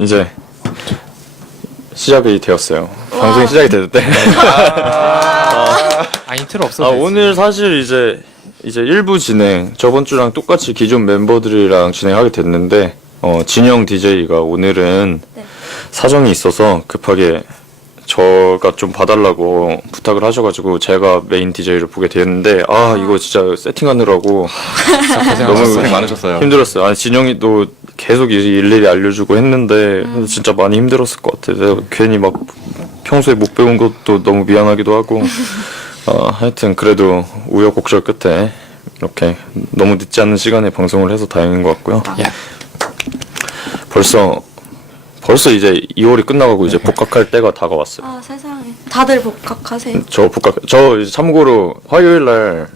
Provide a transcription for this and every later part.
이제 시작이 되었어요. 방송이 시작이 됐는데. 인트로 없어도 되지. 오늘 사실 이제 1부 진행 저번 주랑 똑같이 기존 멤버들이랑 진행하게 됐는데 진영 DJ가 오늘은 네. 사정이 있어서 급하게 저가 좀 봐달라고 부탁을 하셔가지고 제가 메인 DJ를 보게 됐는데 이거 진짜 세팅하느라고 너무 고생 많으셨어요. 힘들었어요. 아니 진영이 또 계속 일일이 알려주고 했는데 진짜 많이 힘들었을 것 같아요. 괜히 막 평소에 못 배운 것도 너무 미안하기도 하고 하여튼 그래도 우여곡절 끝에 이렇게 너무 늦지 않은 시간에 방송을 해서 다행인 것 같고요. 벌써 이제 2월이 끝나가고 이제 복학할 때가 다가왔어요. 세상에. 다들 복학하세요? 저 이제 참고로 화요일 날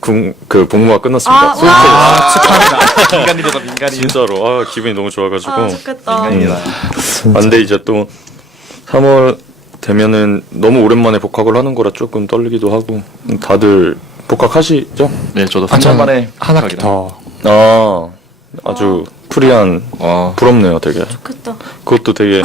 그 복무가 끝났습니다. 축하합니다. 민간인이다 민간인. 진짜로 기분이 너무 좋아가지고. 좋겠다. 근데 이제 또 3월 되면은 너무 오랜만에 복학을 하는 거라 조금 떨리기도 하고. 다들 복학하시죠? 네, 저도 3년 만에 한 학기 더. 아주 프리한 부럽네요, 되게. 좋겠다. 그것도 되게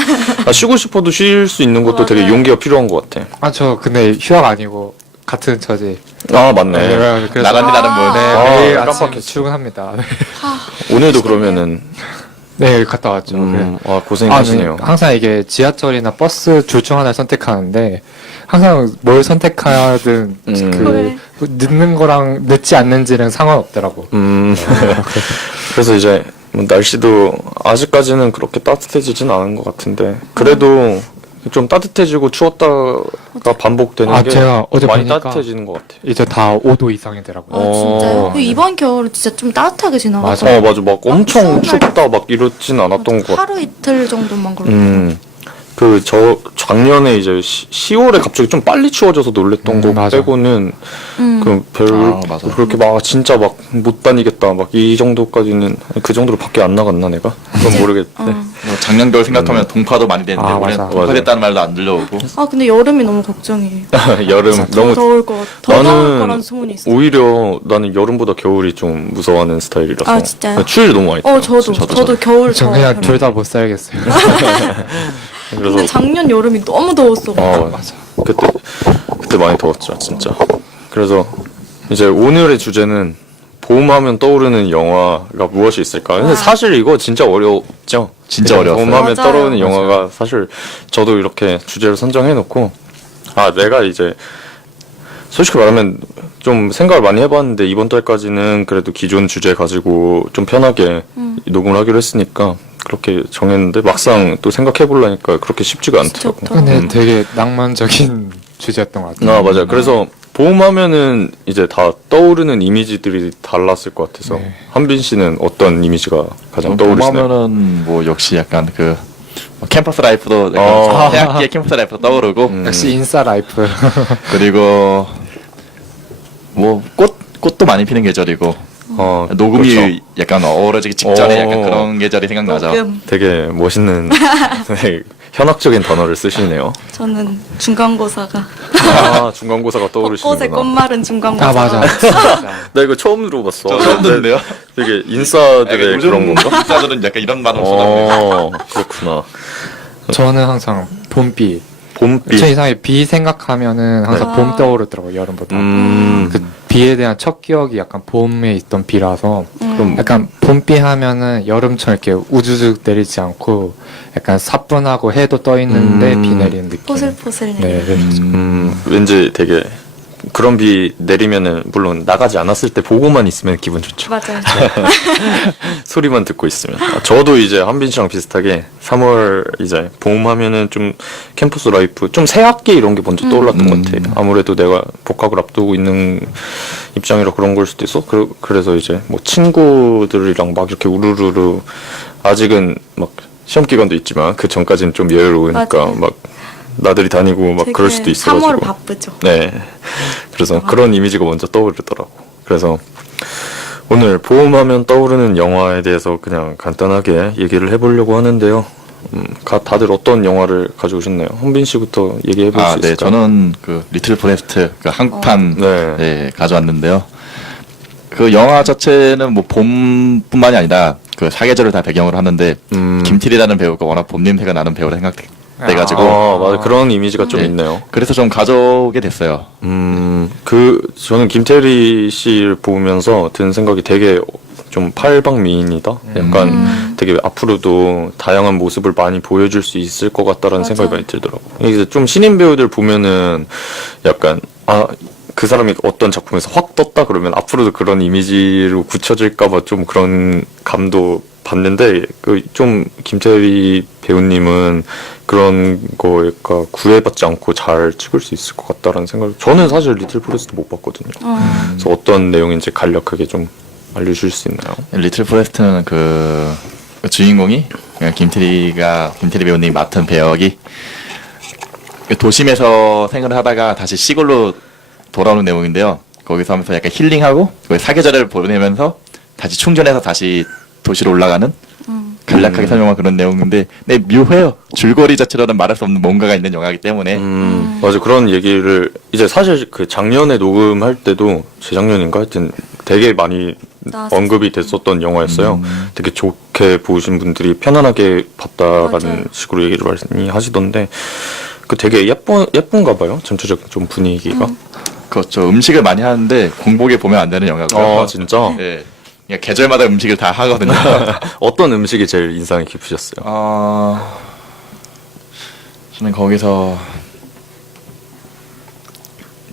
쉬고 싶어도 쉴 수 있는 것도 되게 용기가 필요한 것 같아. 저 근데 휴학 아니고 같은 처지. 맞네. 그래서 나간다는 분. 네, 매일 아침 깜빡했어. 출근합니다. 오늘도 그러면은 네, 갔다 왔죠. 고생하시네요. 항상 이게 지하철이나 버스 둘 중 하나를 선택하는데 항상 뭘 선택하든 왜? 늦는 거랑 늦지 않는지는 상관없더라고. 그래서 이제 날씨도 아직까지는 그렇게 따뜻해지진 않은 것 같은데 그래도 좀 따뜻해지고 추웠다가 반복되는 게 제가 어제 많이 보니까 따뜻해지는 것 같아. 이제 다 5도 이상이더라고요. 진짜요? 그리고 이번 겨울은 진짜 좀 따뜻하게 지나가서 맞아. 막 엄청 추운 날 춥다 막 이러진 않았던 것 같아. 하루 이틀 정도만 그렇고. 작년에 이제 10월에 갑자기 좀 빨리 추워져서 놀랬던 거 맞아. 빼고는 맞아. 그렇게 막 진짜 막 못 다니겠다 막 이 정도까지는 그 정도로 밖에 안 나갔나 내가? 그건 모르겠는데. 뭐 작년 겨울 생각하면 동파도 많이 됐는데 올해는 맞아. 동파됐다는 말도 안 들려오고. 근데 여름이 너무 걱정이에요. 여름 너무 더울 것 같아. 더 더울 거라는 소문이 있어. 오히려 나는 여름보다 겨울이 좀 무서워하는 스타일이라서. 진짜요? 추위를 너무 많이 타요. 저도 겨울 전 그냥 둘 다 못 살겠어요. 근데 그래서 작년 여름이 너무 더웠어. 맞아. 그때 많이 더웠죠, 진짜. 그래서 이제 오늘의 주제는 봄하면 떠오르는 영화가 무엇이 있을까? 근데 사실 이거 진짜 어렵죠. 진짜 어려웠어요. 봄하면 맞아요. 떠오르는 영화가 사실 저도 이렇게 주제를 선정해놓고 내가 이제 솔직히 말하면 좀 생각을 많이 해봤는데 이번 달까지는 그래도 기존 주제 가지고 좀 편하게 녹음을 하기로 했으니까 그렇게 정했는데 막상 또 생각해보려니까 그렇게 쉽지가 않더라고. 좋다. 근데 되게 낭만적인 주제였던 것 같아요. 맞아요. 그래서 봄하면은 이제 다 떠오르는 이미지들이 달랐을 것 같아서 한빈 씨는 어떤 이미지가 가장 떠오르시나요? 봄하면은 뭐 역시 약간 캠퍼스 라이프도 약간 대학기의 캠퍼스 라이프도 떠오르고 역시 인싸 라이프. 그리고 뭐 꽃도 많이 피는 계절이고 녹음이 그렇죠. 약간 어우러지기 직전에 약간 그런 계절이 생각나죠. 되게 멋있는 되게 현학적인 단어를 쓰시네요. 저는 중간고사가 중간고사가 벚꽃에 떠오르시는구나. 꽃마른 중간고사. 맞아. 나 이거 처음 들어봤어. 저 처음 듣는데요. 되게 인싸들의 그런 건가? 인싸들은 약간 이런 말을 써놨네요. 그렇구나. 저는 항상 봄비. 봄비. 제 이상하게 비 생각하면은 항상 봄 떠오르더라고요, 여름보다. 그 비에 대한 첫 기억이 약간 봄에 있던 비라서 그럼 약간 봄비 하면은 여름처럼 이렇게 우주죽 내리지 않고 약간 사뿐하고 해도 떠 있는데 비 내리는 느낌. 포슬포슬. 네. 왠지 되게 그런 비 내리면은 물론 나가지 않았을 때 보고만 있으면 기분 좋죠. 맞아요. 소리만 듣고 있으면. 저도 이제 한빈 씨랑 비슷하게 3월 이제 봄 하면은 좀 캠퍼스 라이프, 좀 새학기 이런 게 먼저 떠올랐던 것 같아. 아무래도 내가 복학을 앞두고 있는 입장이라 그런 걸 수도 있어. 그래서 이제 뭐 친구들이랑 막 이렇게 우르르르 아직은 막 시험 기간도 있지만 그 전까지는 좀 여유로우니까 맞아요. 막 나들이 다니고 막 그럴 수도 있어가지고. 3월 바쁘죠. 네. 그래서 그런 이미지가 먼저 떠오르더라고. 그래서 오늘 봄하면 떠오르는 영화에 대해서 그냥 간단하게 얘기를 해보려고 하는데요. 다들 어떤 영화를 가져오셨나요? 홍빈 씨부터 얘기해 볼 수 있을까요? 네, 저는 리틀 브레스트 한국판 가져왔는데요. 그 영화 자체는 뭐 봄뿐만이 아니라 그 사계절을 다 배경으로 하는데 김태리라는 배우가 워낙 봄 냄새가 나는 배우라 생각돼가지고 맞아. 그런 이미지가 좀 네. 있네요. 그래서 좀 가져오게 됐어요. 저는 김태리 씨를 보면서 든 생각이 되게 좀 팔방미인이다? 약간 되게 앞으로도 다양한 모습을 많이 보여줄 수 있을 것 같다라는 맞아. 생각이 많이 들더라고요. 이제 좀 신인 배우들 보면은 약간, 그 사람이 어떤 작품에서 확 떴다 그러면 앞으로도 그런 이미지로 굳혀질까봐 좀 그런 감도 봤는데, 좀 김태리 배우님은 그런 거가 구애받지 않고 잘 찍을 수 있을 것 같다라는 생각이, 저는 사실 리틀 포레스트 못 봤거든요. 그래서 어떤 내용인지 간략하게 좀 알려주실 수 있나요? 리틀 포레스트는 그 주인공이 그냥 김태리 배우님이 맡은 배역이 도심에서 생활을 하다가 다시 시골로 돌아오는 내용인데요. 거기서 하면서 약간 힐링하고 사계절을 보내면서 다시 충전해서 다시 도시로 올라가는 간략하게 설명한 그런 내용인데, 네, 묘해요. 줄거리 자체로는 말할 수 없는 뭔가가 있는 영화이기 때문에. 맞아. 그런 얘기를 이제 사실 그 작년에 녹음할 때도 재작년인가 하여튼 되게 많이 나왔었어요. 언급이 됐었던 영화였어요. 되게 좋게 보신 분들이 편안하게 봤다라는 맞아요. 식으로 얘기를 많이 하시던데, 그 되게 예쁜가 봐요. 전체적인 좀 분위기가. 그렇죠. 음식을 많이 하는데 공복에 보면 안 되는 영화고요. 진짜? 예. 그냥 계절마다 음식을 다 하거든요. 어떤 음식이 제일 인상이 깊으셨어요? 저는 거기서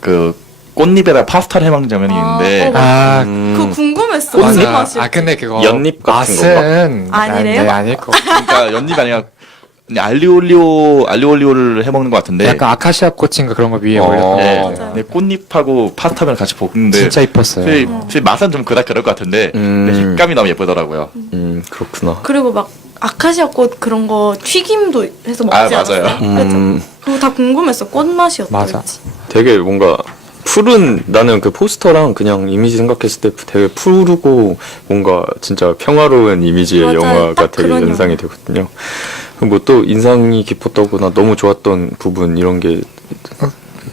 그 꽃잎에다 파스타를 해먹는 장면이 있는데 그거 궁금했어. 꽃잎? 무슨 맛일지. 근데 그거 연잎 같은 맛은 아니래요? 네, 아닐 거. 그러니까 연잎이 아니라 그냥 알리올리오를 해먹는 것 같은데. 약간 아카시아 꽃인가 그런 거 위에 어, 올렸던 네, 거. 맞아요. 근데 꽃잎하고 파스타면 같이 볶는데 진짜 이뻤어요. 그 맛은 좀 그럴 것 같은데 근데 색감이 너무 예쁘더라고요. 그렇구나. 그리고 막 아카시아 꽃 그런 거 튀김도 해서 먹지 맞아요. 않았어요? 그죠? 그거 다 궁금했어. 꽃 맛이 맞아. 어떨지. 되게 뭔가 나는 그 포스터랑 그냥 이미지 생각했을 때 되게 푸르고 뭔가 진짜 평화로운 이미지의 맞아요. 영화가 딱 되게 그런 연상이 되거든요. 뭐 또 인상이 깊었다거나 너무 좋았던 부분 이런 게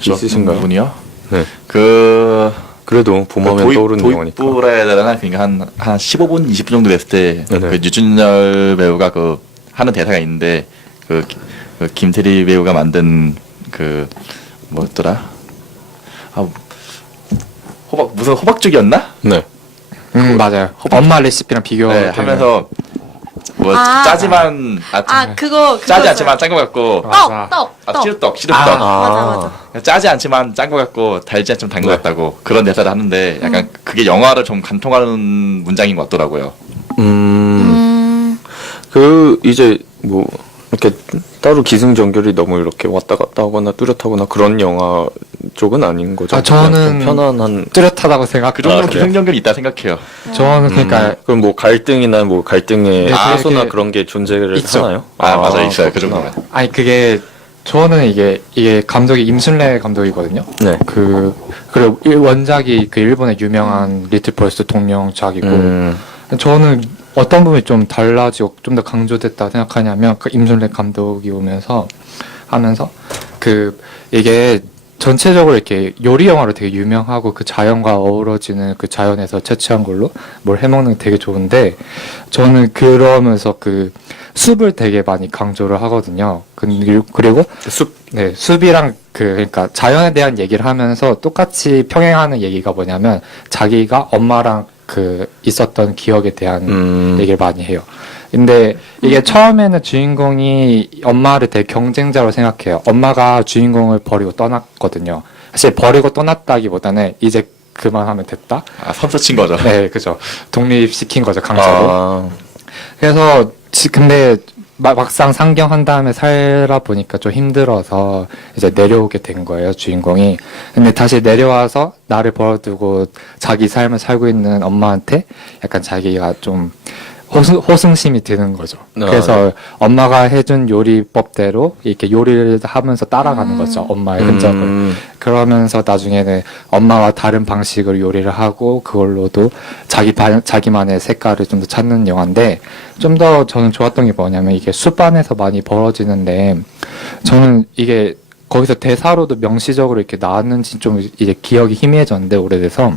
있으신가요? 분이요? 네. 그 그래도 봄하면 떠오르는 영화니까. 도입부라 해야 되나? 그러니까 한 15분, 20분 정도 됐을 때 네네. 그 유준열 배우가 그 하는 대사가 있는데 그 김태리 배우가 만든 그 뭐였더라? 무슨 호박죽이었나? 네. 맞아요. 엄마 레시피랑 비교. 네, 하면서 뭐 아. 짜지만 그거 짜지 않지만 짠 것 같고 떡. 시루떡 맞아. 짜지 않지만 짠 것 같고 달지 않지만 단 것 같다고 그런 대사를 하는데 약간 그게 영화를 좀 관통하는 문장인 것 같더라고요. 이제 뭐 이렇게 따로 기승전결이 너무 이렇게 왔다 갔다 하거나 뚜렷하거나 그런 영화 쪽은 아닌 거죠. 저는 그냥 좀 편안한. 뚜렷하다고 생각. 그 정도로 그래요? 기승전결이 있다 생각해요. 저는 그러니까 그럼 뭐 갈등이나 뭐 갈등의 네, 요소나 되게 그런 게 존재를 있죠. 하나요? 맞아 있어요. 그 그렇구나. 정도면. 아니 그게 저는 이게 감독이 임순례 감독이거든요. 네. 그리고 원작이 그 일본의 유명한 리틀 포레스트 동명작이고 저는 어떤 부분이 좀 달라지고 좀 더 강조됐다 생각하냐면 그 임순례 감독이 오면서 하면서 이게 전체적으로 이렇게 요리 영화로 되게 유명하고 그 자연과 어우러지는 그 자연에서 채취한 걸로 뭘 해먹는 게 되게 좋은데 저는 그러면서 그 숲을 되게 많이 강조를 하거든요. 그리고 네, 숲이랑 그러니까 자연에 대한 얘기를 하면서 똑같이 평행하는 얘기가 뭐냐면 자기가 엄마랑 있었던 기억에 대한 얘기를 많이 해요. 근데 이게 처음에는 주인공이 엄마를 되게 경쟁자로 생각해요. 엄마가 주인공을 버리고 떠났거든요. 사실 버리고 떠났다기보다는 이제 그만하면 됐다? 선수 친 거죠. 네, 그죠. 독립시킨 거죠, 강제로. 그래서, 근데 막상 상경한 다음에 살아보니까 좀 힘들어서 이제 내려오게 된 거예요, 주인공이. 근데 다시 내려와서 나를 벌어두고 자기 삶을 살고 있는 엄마한테 약간 자기가 좀 호승심이 드는 거죠. 그래서 엄마가 해준 요리법대로 이렇게 요리를 하면서 따라가는 거죠. 엄마의 흔적을. 그러면서 나중에는 엄마와 다른 방식으로 요리를 하고 그걸로도 자기만의 색깔을 좀 더 찾는 영화인데 좀 더 저는 좋았던 게 뭐냐면 이게 숲 안에서 많이 벌어지는데 저는 이게 거기서 대사로도 명시적으로 이렇게 나왔는지 좀 이제 기억이 희미해졌는데 오래돼서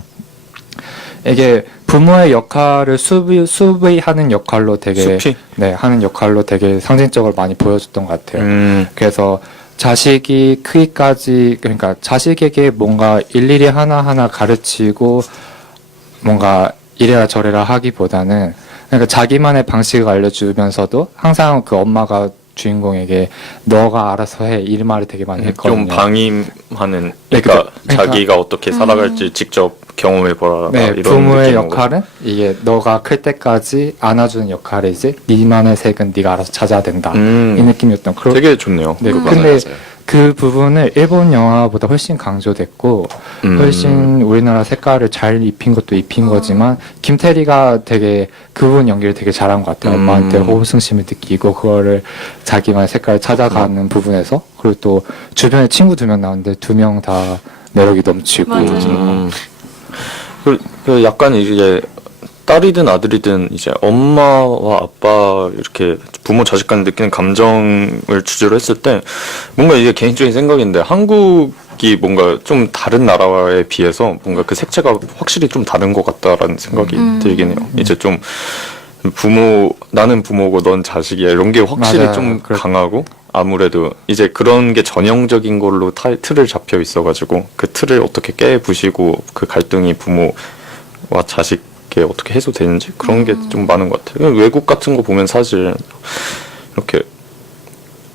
이게 부모의 역할을 수비하는 역할로 되게 수피? 네 하는 역할로 되게 상징적으로 많이 보여줬던 것 같아요. 그래서 자식이 크기까지 그러니까 자식에게 뭔가 일일이 하나하나 가르치고 뭔가 이래라 저래라 하기보다는 그러니까 자기만의 방식을 알려주면서도 항상 그 엄마가 주인공에게 너가 알아서 해 이 말을 되게 많이 했거든요. 좀 방임하는, 네, 그러니까 그러니까 자기가 어떻게 살아갈지 직접 경험해보라 네, 이런 부모의 느낌인 거. 역할은 이게 너가 클 때까지 안아주는 역할이지 니만의 색은 네가 알아서 찾아야 된다 이 느낌이었던 그런 되게 좋네요. 네, 맞아요, 근데 맞아요. 그 부분을 일본 영화보다 훨씬 강조됐고 훨씬 우리나라 색깔을 잘 입힌 것도 입힌 거지만 김태리가 되게 그 부분 연기를 되게 잘한 것 같아요. 엄마한테 호승심을 느끼고 그거를 자기만의 색깔을 찾아가는 부분에서 그리고 또 주변에 친구 2명 나오는데 2명 다 매력이 넘치고 맞아요. 그 약간 이제 딸이든 아들이든 이제 엄마와 아빠 이렇게 부모 자식 간에 느끼는 감정을 주제로 했을 때 뭔가 이게 개인적인 생각인데 한국이 뭔가 좀 다른 나라에 비해서 뭔가 그 색채가 확실히 좀 다른 것 같다라는 생각이 들긴 해요. 이제 좀 나는 부모고 넌 자식이야 이런 게 확실히 맞아요. 좀 그래. 강하고 아무래도 이제 그런 게 전형적인 걸로 틀을 잡혀 있어가지고 그 틀을 어떻게 깨부시고 그 갈등이 부모와 자식에 어떻게 해소되는지 그런 게 좀 많은 것 같아요. 외국 같은 거 보면 사실 이렇게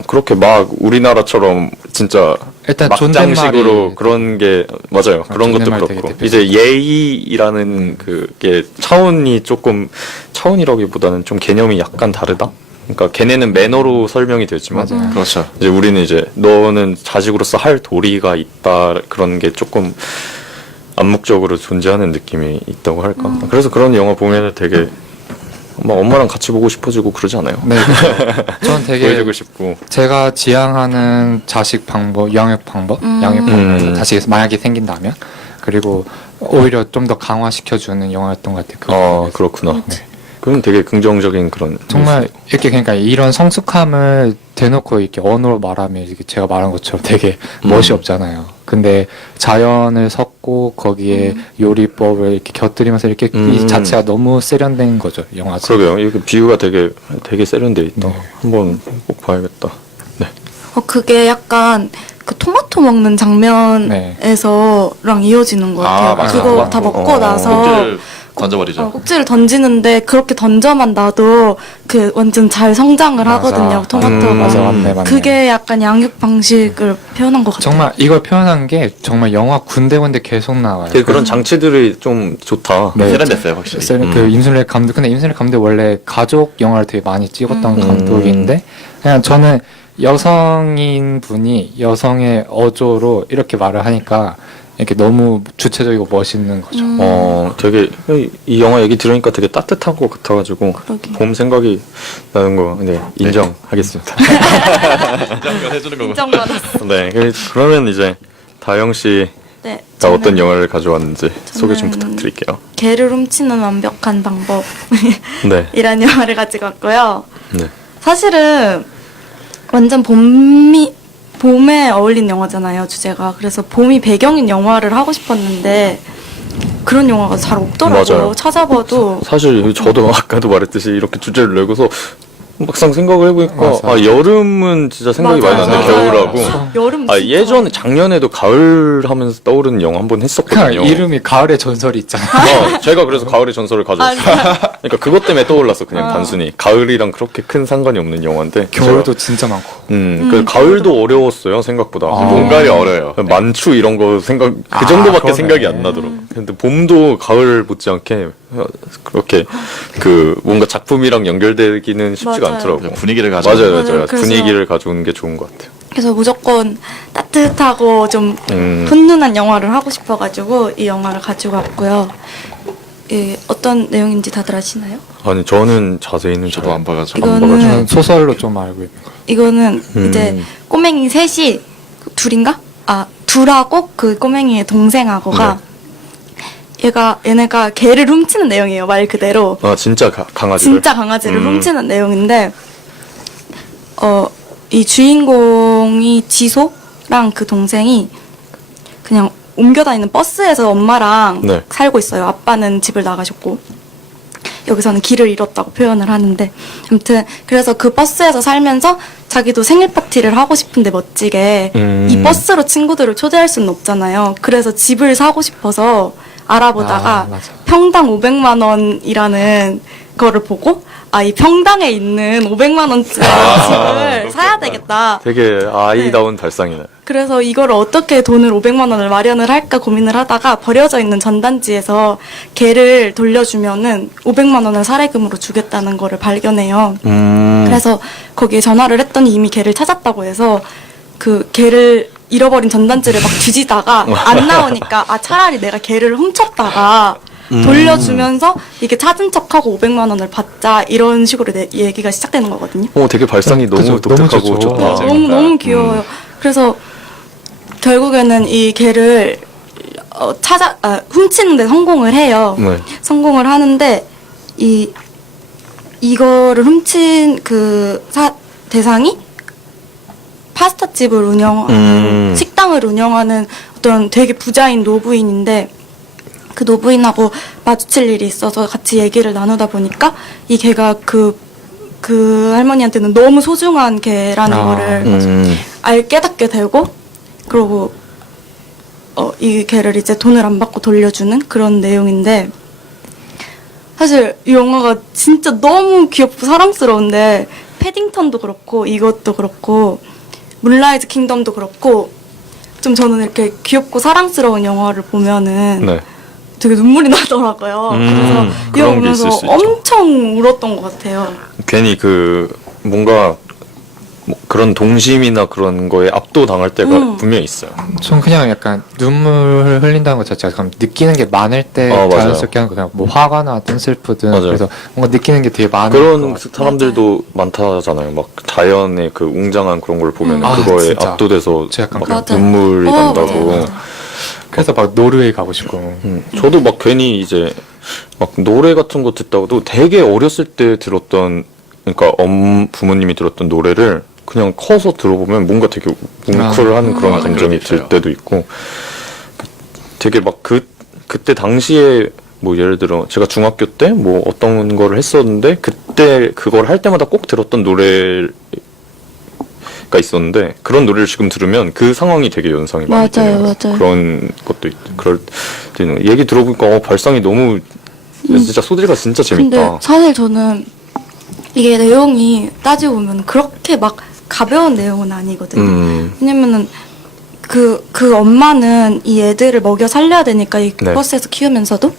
그렇게 막 우리나라처럼 진짜 일단 막장식으로 존댓말이 그런 게 맞아요. 그런 것도 존댓말 되게 그렇고 대표적이죠. 이제 예의라는 그게 차원이 조금 차원이라기보다는 좀 개념이 약간 다르다. 그러니까 걔네는 매너로 설명이 되지만 맞아요. 그렇죠. 이제 우리는 이제 너는 자식으로서 할 도리가 있다 그런 게 조금 암묵적으로 존재하는 느낌이 있다고 할까. 그래서 그런 영화 보면은 되게 막 엄마랑 같이 보고 싶어지고 그러지 않아요? 네, 그렇죠. 전 되게 보여주고 싶고. 제가 지향하는 자식 방법, 양육 방법, 양육 방법, 자식이 만약에 생긴다면 그리고 오히려 좀 더 강화시켜주는 영화였던 것 같아요. 그 부분에서. 그렇구나. 그건 되게 긍정적인 그런. 정말 요소. 이렇게 그러니까 이런 성숙함을 대놓고 이렇게 언어로 말하면 이렇게 제가 말한 것처럼 되게 멋이 없잖아요. 근데 자연을 섞고 거기에 요리법을 이렇게 곁들이면서 이렇게 이 자체가 너무 세련된 거죠, 영화지. 그러게요. 이거 비유가 되게 세련돼 있다. 네. 한번 꼭 봐야겠다. 네. 그게 약간 그 토마토 먹는 장면에서랑 이어지는 것 같아요. 아, 맞아요. 그거 토마토. 다 먹고 나서 꼭지를 던져버리죠. 꼭지를 던지는데 그렇게 던져만 놔도 그 완전 잘 성장을 맞아. 하거든요. 토마토가. 맞아, 맞네. 그게 약간 양육 방식을 표현한 것 같아요. 정말 이걸 표현한 게 정말 영화 군데군데 계속 나와요. 그런 장치들이 좀 좋다. 네. 세련됐어요, 확실히. 그 임순례 감독, 근데 임순례 감독 원래 가족 영화를 되게 많이 찍었던 감독인데 그냥 저는 여성인 분이 여성의 어조로 이렇게 말을 하니까 이렇게 너무 주체적이고 멋있는 거죠. 되게 이 영화 얘기 들으니까 되게 따뜻한 것 같아가지고 그러게. 봄 생각이 나는 거, 네, 인정하겠습니다. 인정을 해주는 거고. 인정받았어. 네, 그러면 이제 다영 씨가 네. 어떤 저는 영화를 가져왔는지 소개 좀 저는- 부탁드릴게요. 개를 훔치는 완벽한 방법이라는 네, 영화를 가지고 왔고요. 네, 사실은 완전 봄에 어울리는 영화잖아요, 주제가. 그래서 봄이 배경인 영화를 하고 싶었는데 그런 영화가 잘 없더라고요. 맞아요. 찾아봐도. 사실 저도 아까도 말했듯이 이렇게 주제를 내고서 막상 생각을 해보니까 맞아. 여름은 진짜 생각이 많이 맞아요. 나는데 맞아요. 겨울하고 여름 아 진짜 예전 작년에도 가을 하면서 떠오르는 영화 한 번 했었거든요. 그냥 이름이 가을의 전설이 있잖아요. 제가 그래서 가을의 전설을 가져왔어요. 그러니까 그것 때문에 떠올랐어 그냥 단순히 가을이랑 그렇게 큰 상관이 없는 영화인데 겨울도 진짜 많고. 그 가을도 어려웠어요 생각보다. 뭔가리 어려요. 만추 이런 거 생각 그 아, 정도밖에 그러네. 생각이 안 나더라고. 근데 봄도 가을 못지않게 그렇게 그 뭔가 작품이랑 연결되기는 쉽지가 맞아요. 않더라고. 분위기를 가져. 맞아요. 맞아요. 그래서- 분위기를 가져오는 게 좋은 것 같아요. 그래서 무조건 따뜻하고 좀 음. 훈훈한 영화를 하고 싶어가지고 이 영화를 가지고 왔고요. 어떤 내용인지 다들 아시나요? 아니 저는 자세히는 저도 안 봐가지고. 이거는 봐가지고. 저는 소설로 좀 알고 있는 거. 이거는 이제 꼬맹이 셋이 둘인가? 둘하고 그 꼬맹이의 동생하고가 얘네가 개를 훔치는 내용이에요. 말 그대로. 진짜 강아지를. 진짜 강아지를 훔치는 내용인데 이 주인공이 지소랑 그 동생이 그냥 옮겨 다니는 버스에서 엄마랑 네. 살고 있어요. 아빠는 집을 나가셨고. 여기서는 길을 잃었다고 표현을 하는데 아무튼 그래서 그 버스에서 살면서 자기도 생일 파티를 하고 싶은데 멋지게 이 버스로 친구들을 초대할 수는 없잖아요. 그래서 집을 사고 싶어서 알아보다가 맞아. 평당 500만 원이라는 거를 보고 이 평당에 있는 500만 원짜리 집을 사야 되겠다. 되게 아이다운 발상이네. 그래서 이걸 어떻게 돈을 500만 원을 마련을 할까 고민을 하다가 버려져 있는 전단지에서 개를 돌려주면은 500만 원을 사례금으로 주겠다는 거를 발견해요. 그래서 거기에 전화를 했더니 이미 개를 찾았다고 해서 그 개를 잃어버린 전단지를 막 뒤지다가 안 나오니까 차라리 내가 개를 훔쳤다가 돌려주면서 이게 찾은 척하고 500만 원을 받자 이런 식으로 얘기가 시작되는 거거든요. 되게 발상이 너무 그죠. 독특하고 너무 좋죠. 좋다. 너무 귀여워요. 그래서 결국에는 이 개를 훔치는데 성공을 해요. 네. 성공을 하는데 이거를 훔친 대상이 파스타 집을 운영하는 식당을 운영하는 어떤 되게 부자인 노부인인데 그 노부인하고 마주칠 일이 있어서 같이 얘기를 나누다 보니까 이 개가 그 할머니한테는 너무 소중한 개라는 거를 깨닫게 되고 그리고 이 개를 이제 돈을 안 받고 돌려주는 그런 내용인데 사실 이 영화가 진짜 너무 귀엽고 사랑스러운데 패딩턴도 그렇고 이것도 그렇고 문라이즈 킹덤도 그렇고 좀 저는 이렇게 귀엽고 사랑스러운 영화를 보면은 네. 되게 눈물이 나더라고요. 그래서 이거 그런 게 보면서 있을 수 있죠. 엄청 울었던 것 같아요. 괜히 뭔가 그런 동심이나 그런 거에 압도당할 때가 분명히 있어요. 전 그냥 약간 눈물 흘린다는 것 자체가 약간 느끼는 게 많을 때 맞아요. 자연스럽게 하는 거 그냥 뭐 화가 나든 슬프든 맞아요. 그래서 뭔가 느끼는 게 되게 많은 그런 것 같아요. 사람들도 많다잖아요. 막 자연의 그 웅장한 그런 걸 보면 그거에 진짜. 압도돼서 저 약간 막 맞아요. 눈물이 난다고. 맞아요. 그래서 막 노르웨이 가고 싶고 저도 막 괜히 이제 막 노래 같은 거 듣다가도 되게 어렸을 때 들었던 그러니까 부모님이 들었던 노래를 그냥 커서 들어보면 뭔가 되게 뭉클한 그런 감정이 들 때도 있고 되게 막 그때 당시에 뭐 예를 들어 제가 중학교 때 뭐 어떤 거를 했었는데 그때 그걸 할 때마다 꼭 들었던 노래가 있었는데 그런 노래를 지금 들으면 그 상황이 되게 연상이 많이 맞아요, 돼요. 맞아요. 그런 것도 그럴 때는 얘기 들어보니까 발상이 너무 진짜 소리가 진짜 근데 재밌다. 사실 저는 이게 내용이 따지고 보면 그렇게 막 가벼운 내용은 아니거든요. 왜냐면은 그 엄마는 이 애들을 먹여 살려야 되니까 이 네. 버스에서 키우면서도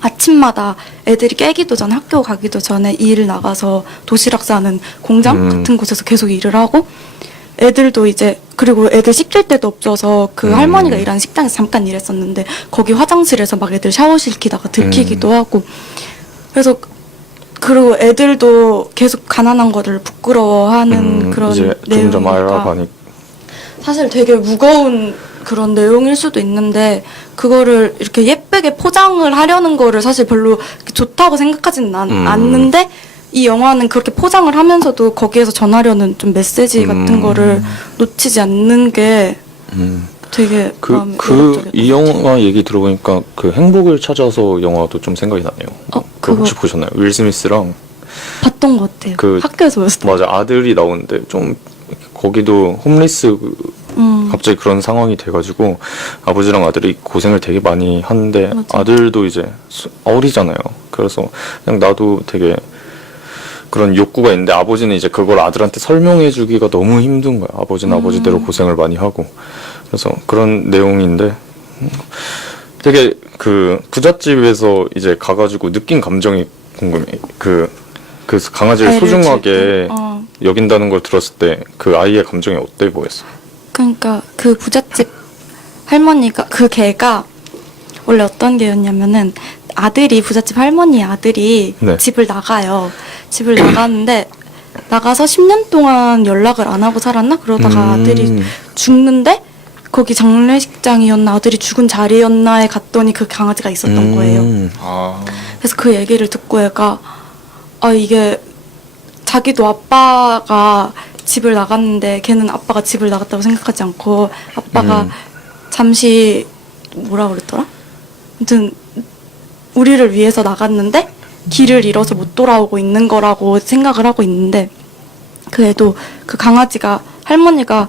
아침마다 애들이 깨기도 전 학교 가기도 전에 일을 나가서 도시락 싸는 공장 같은 곳에서 계속 일을 하고 애들도 이제 그리고 애들 씻길 데도 없어서 그 할머니가 일하는 식당에서 잠깐 일했었는데 거기 화장실에서 막 애들 샤워 시키다가 들키기도 하고 그래서 그리고 애들도 계속 가난한 거를 부끄러워하는 그런 이제 점점 내용이니까 알아가니 사실 되게 무거운 그런 내용일 수도 있는데 그거를 이렇게 예쁘게 포장을 하려는 거를 사실 별로 좋다고 생각하지는 않는데 이 영화는 그렇게 포장을 하면서도 거기에서 전하려는 좀 메시지 같은 거를 놓치지 않는 게 되게 마음이 이 영화 얘기 들어보니까 그 행복을 찾아서 영화도 좀 생각이 나네요. 그거 혹시 보셨나요? 윌 스미스랑 봤던 것 같아요. 학교에서 보였을 맞아 아들이 나오는데 좀 거기도 홈리스 갑자기 그런 상황이 돼가지고 아버지랑 아들이 고생을 되게 많이 하는데 맞아. 아들도 이제 어리잖아요. 그래서 그냥 나도 되게 그런 욕구가 있는데 아버지는 이제 그걸 아들한테 설명해주기가 너무 힘든 거야. 아버지는 아버지대로 고생을 많이 하고 그래서 그런 내용인데 되게 그 부잣집에서 이제 가가지고 느낀 감정이 궁금해. 그 강아지를 애를 소중하게 줄 때? 여긴다는 걸 들었을 때 그 아이의 감정이 어때 보였어? 그러니까 그 부잣집 할머니가 그 개가 원래 어떤 개였냐면은 부잣집 할머니의 아들이 네. 집을 나가요. 집을 나가는데 나가서 10년 동안 연락을 안 하고 살았나? 그러다가 아들이 죽는데 거기 장례식장이었나 아들이 죽은 자리였나에 갔더니 그 강아지가 있었던 거예요. 그래서 그 얘기를 듣고 얘가 이게 자기도 아빠가 집을 나갔는데 걔는 아빠가 집을 나갔다고 생각하지 않고 아빠가 잠시 뭐라 그랬더라? 아무튼 우리를 위해서 나갔는데 길을 잃어서 못 돌아오고 있는 거라고 생각을 하고 있는데 그 애도 그 강아지가 할머니가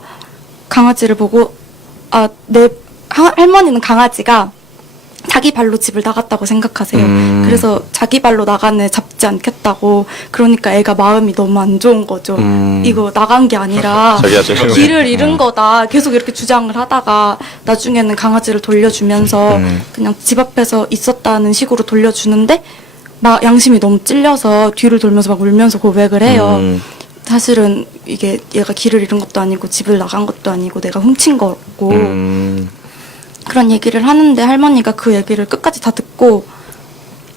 강아지를 보고 할머니는 강아지가 자기 발로 집을 나갔다고 생각하세요. 그래서 자기 발로 나간 애 잡지 않겠다고. 그러니까 애가 마음이 너무 안 좋은 거죠. 이거 나간 게 아니라 자기가 지금 길을 잃은 거다. 계속 이렇게 주장을 하다가 나중에는 강아지를 돌려주면서 그냥 집 앞에서 있었다는 식으로 돌려주는데 막 양심이 너무 찔려서 뒤를 돌면서 막 울면서 고백을 해요. 사실은 이게 얘가 길을 잃은 것도 아니고 집을 나간 것도 아니고 내가 훔친 거고 그런 얘기를 하는데 할머니가 그 얘기를 끝까지 다 듣고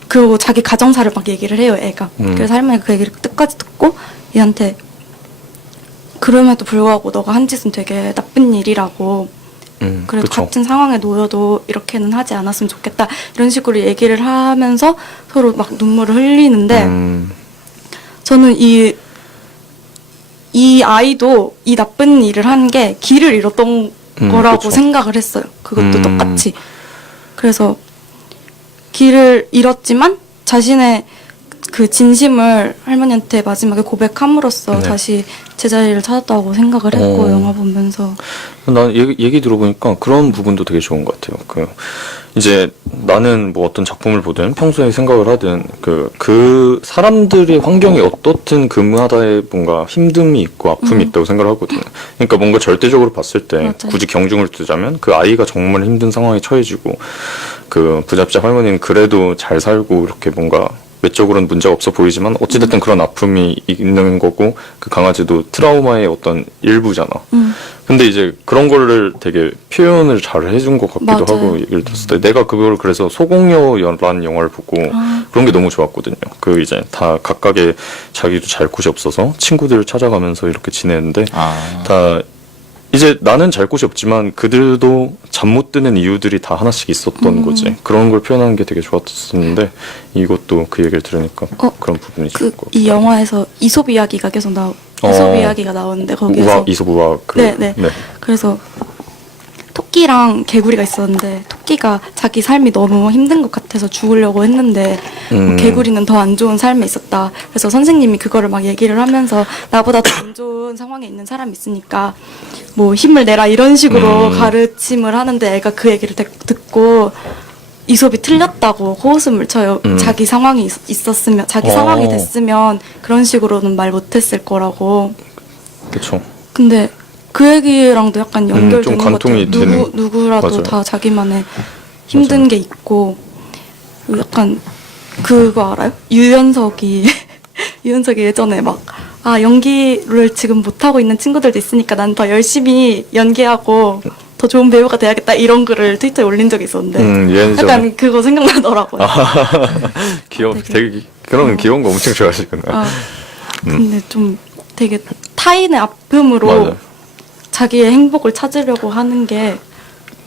그리고 자기 가정사를 막 얘기를 해요, 애가. 그래서 할머니가 그 얘기를 끝까지 듣고 얘한테 그럼에도 불구하고 너가 한 짓은 되게 나쁜 일이라고 그래도 그쵸. 같은 상황에 놓여도 이렇게는 하지 않았으면 좋겠다 이런 식으로 얘기를 하면서 서로 막 눈물을 흘리는데 저는 이 아이도 이 나쁜 일을 한 게 길을 잃었던 거라고 그쵸. 생각을 했어요. 그것도 똑같이. 그래서 길을 잃었지만 자신의 그 진심을 할머니한테 마지막에 고백함으로써 네. 다시 제자리를 찾았다고 생각을 했고 영화 보면서 난 얘기 들어보니까 그런 부분도 되게 좋은 것 같아요. 이제 나는 뭐 어떤 작품을 보든 평소에 생각을 하든 그 사람들의 환경이 어떻든 그 마다의 뭔가 힘듦이 있고 아픔이 있다고 생각을 하거든요. 그러니까 뭔가 절대적으로 봤을 때 맞아요. 굳이 경중을 두자면 그 아이가 정말 힘든 상황에 처해지고 그 부잣집 할머니는 그래도 잘 살고 이렇게 뭔가 외적으로는 문제가 없어 보이지만 어찌됐든 그런 아픔이 있는 거고 그 강아지도 트라우마의 어떤 일부잖아. 근데 이제 그런 거를 되게 표현을 잘 해준 것 같기도 맞아요. 하고 얘기를 들었을 때 내가 그걸 그래서 소공녀라는 영화를 보고 그런 게 너무 좋았거든요. 그 이제 다 각각의 자기도 잘 곳이 없어서 친구들을 찾아가면서 이렇게 지내는데 다 이제 나는 잘 곳이 없지만 그들도 잠 못 드는 이유들이 다 하나씩 있었던 거지. 그런 걸 표현하는 게 되게 좋았었는데 이것도 그 얘기를 들으니까 그런 부분이 좋고. 이 영화에서 이솝 이야기가 계속 이솝 이야기가 나오는데 거기에서 이솝 우화 네. 그래서 토끼랑 개구리가 있었는데 토끼가 자기 삶이 너무 힘든 것 같아서 죽으려고 했는데 개구리는 더 안 좋은 삶에 있었다. 그래서 선생님이 그거를 막 얘기를 하면서 나보다 더 안 좋은 상황에 있는 사람이 있으니까 뭐 힘을 내라 이런 식으로 가르침을 하는데 애가 그 얘기를 듣고 이솝이 틀렸다고 호웃음을 쳐요. 자기 상황이 있었으면 자기 상황이 됐으면 그런 식으로는 말 못했을 거라고. 그렇죠. 근데 그 얘기랑도 약간 연결되는 좀 것 관통이 같아요. 되는- 누구라도 맞아요. 다 자기만의 힘든 맞아요. 게 있고 약간 그거 알아요? 유연석이 예전에 막 연기를 지금 못하고 있는 친구들도 있으니까 난 더 열심히 연기하고 더 좋은 배우가 돼야겠다 이런 글을 트위터에 올린 적이 있었는데 예전에 약간 그거 생각나더라고요. 되게 그런 귀여운 거 엄청 좋아하시구나. 근데 좀 되게 타인의 아픔으로 맞아요. 자기의 행복을 찾으려고 하는 게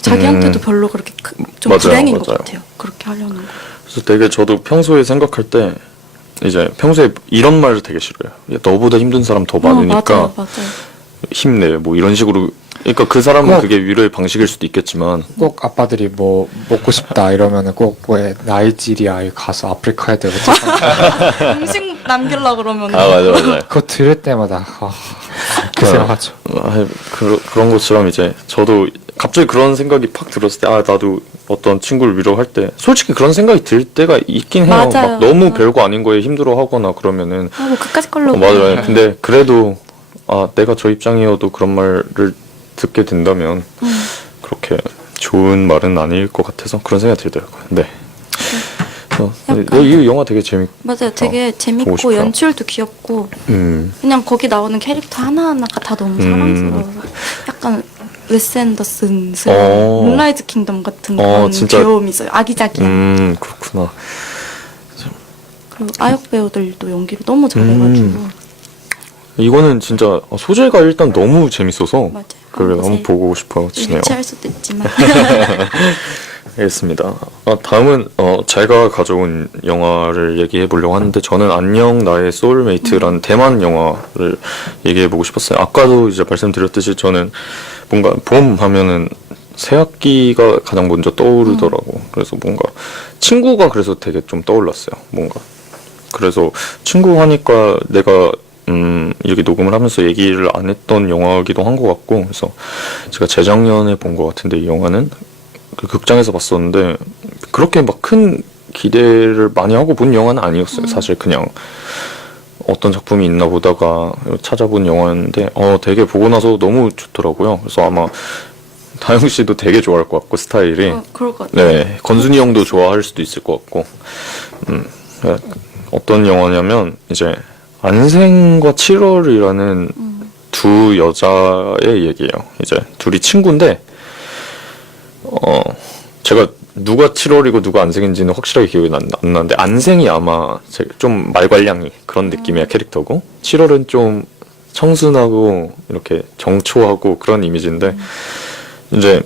자기한테도 별로 그렇게 좀 맞아요, 불행인 맞아요. 것 같아요. 그렇게 하려는 거. 그래서 되게 저도 평소에 생각할 때 이제 평소에 이런 말을 되게 싫어요. 야, 너보다 힘든 사람 더 많으니까 맞아요. 힘내 뭐 이런 식으로. 그러니까 그 사람은 꼭- 그게 위로의 방식일 수도 있겠지만 꼭 아빠들이 뭐 먹고 싶다 이러면은 꼭 왜 나이지리아에 가서 아프리카에 대고 음식 남기려고 그러면 맞아요. 그거 들을 때마다 그 생각하죠. 그런 것처럼 이제 저도 갑자기 그런 생각이 팍 들었을 때 나도 어떤 친구를 위로할 때 솔직히 그런 생각이 들 때가 있긴 해요. 맞아요. 막 너무 별거 아닌 거에 힘들어하거나 그러면은 뭐 그까짓 걸로 맞아요. 근데 그래도 내가 저 입장이어도 그런 말을 듣게 된다면 그렇게 좋은 말은 아닐 것 같아서 그런 생각이 들더라고요. 네. 그래서 이 영화 되게 맞아요. 되게 보고 재밌고 싶어요. 연출도 귀엽고 그냥 거기 나오는 캐릭터 하나하나가 다 너무 사랑스러워서 약간 웨스 앤더슨스러운 문라이즈 킹덤 같은 그런 진짜. 귀여움이 있어요. 아기자기한. 그렇구나. 그리고 아역 배우들도 연기를 너무 잘해가지고 이거는 진짜 소재가 일단 너무 재밌어서 맞아요. 그래 한번 한번 보세요. 보고 싶어지네요. 유치할 수도 있지만 알겠습니다. 다음은 제가 가져온 영화를 얘기해 보려고 하는데 저는 안녕 나의 소울메이트라는 대만 영화를 얘기해 보고 싶었어요. 아까도 이제 말씀드렸듯이 저는 뭔가 봄 하면은 새학기가 가장 먼저 떠오르더라고. 그래서 뭔가 친구가 그래서 되게 좀 떠올랐어요. 뭔가 그래서 친구 하니까 내가 여기 녹음을 하면서 얘기를 안 했던 영화이기도 한 것 같고, 그래서 제가 재작년에 본 것 같은데 이 영화는 그 극장에서 봤었는데 그렇게 막 큰 기대를 많이 하고 본 영화는 아니었어요. 사실 그냥 어떤 작품이 있나 보다가 찾아본 영화였는데 되게 보고 나서 너무 좋더라고요. 그래서 아마 다영 씨도 되게 좋아할 것 같고 스타일이 그럴 것 같아요. 네 건순이 형도 좋아할 수도 있을 것 같고 어떤 영화냐면 이제 안생과 7월이라는 두 여자의 얘기예요. 이제 둘이 친구인데 제가 누가 7월이고 누가 안생인지는 확실하게 기억이 안 나는데 안생이 아마 좀 말괄량이 그런 느낌의 캐릭터고 7월은 좀 청순하고 이렇게 정초하고 그런 이미지인데 이제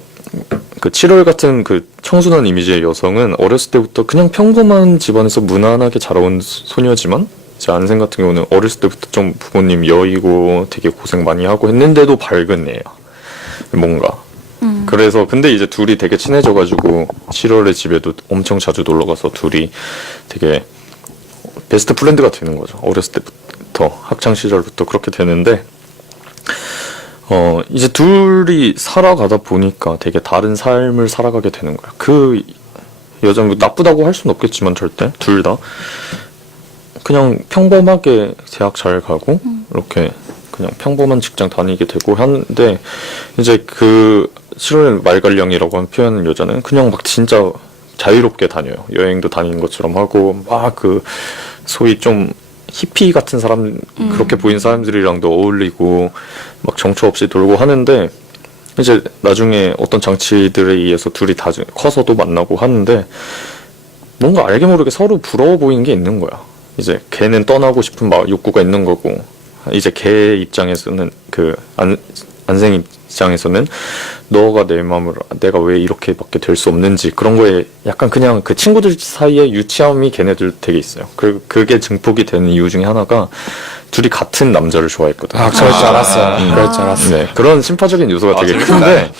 그 7월 같은 그 청순한 이미지의 여성은 어렸을 때부터 그냥 평범한 집안에서 무난하게 자라온 소녀지만 이제 안생 같은 경우는 어렸을 때부터 좀 부모님 여의고 되게 고생 많이 하고 했는데도 밝은 애야. 뭔가. 그래서 근데 이제 둘이 되게 친해져가지고 7월의 집에도 엄청 자주 놀러가서 둘이 되게 베스트 프렌드가 되는 거죠. 어렸을 때부터 학창 시절부터 그렇게 되는데 이제 둘이 살아가다 보니까 되게 다른 삶을 살아가게 되는 거야. 그 여자는 나쁘다고 할 수는 없겠지만 절대 둘 다 그냥 평범하게 대학 잘 가고 이렇게 그냥 평범한 직장 다니게 되고 하는데 이제 그 7월 말괄량이라고 하는 표현은 여자는 그냥 막 진짜 자유롭게 다녀요. 여행도 다니는 것처럼 하고 막 그 소위 좀 히피 같은 사람 그렇게 보이는 사람들이랑도 어울리고 막 정처 없이 돌고 하는데 이제 나중에 어떤 장치들에 의해서 둘이 다 커서도 만나고 하는데 뭔가 알게 모르게 서로 부러워 보이는 게 있는 거야. 이제 걔는 떠나고 싶은 욕구가 있는 거고 이제 걔 입장에서는 그 안생 입장에서는 너가 내 마음을 내가 왜 이렇게밖에 될 수 없는지 그런 거에 약간 그냥 그 친구들 사이에 유치함이 걔네들 되게 있어요. 그게 증폭이 되는 이유 중에 하나가 둘이 같은 남자를 좋아했거든. 그럴 줄 알았어요. 그럴 줄 알았어요. 네, 그런 심파적인 요소가 되게 재밌다. 큰데